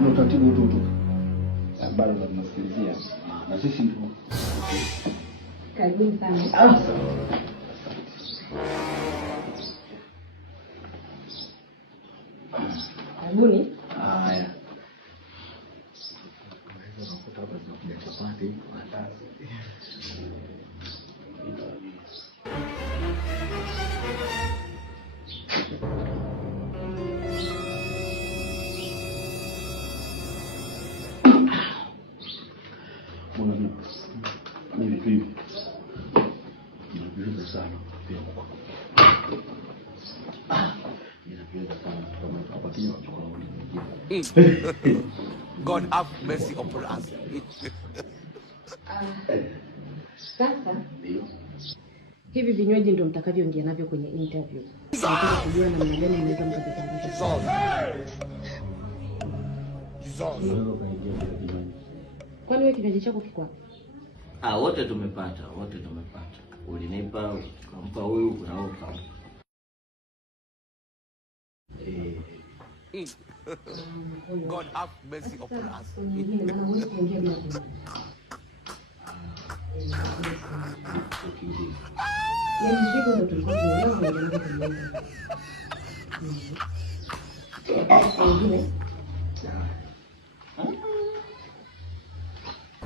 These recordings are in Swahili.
Ndio taratibu tu. Bado tunasikilizia. Na sisi ndio. Karibuni sana. Karibuni. Haya. God have mercy upon us. Sasa hivi vinywaji ndio mtakavyoingia navyo kwenye interview. Nataka kujua namna gani mnaweza mkavitambulisha. Kwani wewe kinywaji chako kiko wapi? Wote tumepata. Ulinipa, ukampa huyu, na wewe ukampa. God have mercy upon us.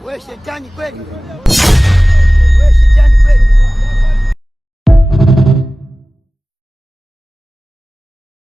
Wewe shetani kweli. Wewe shetani kweli.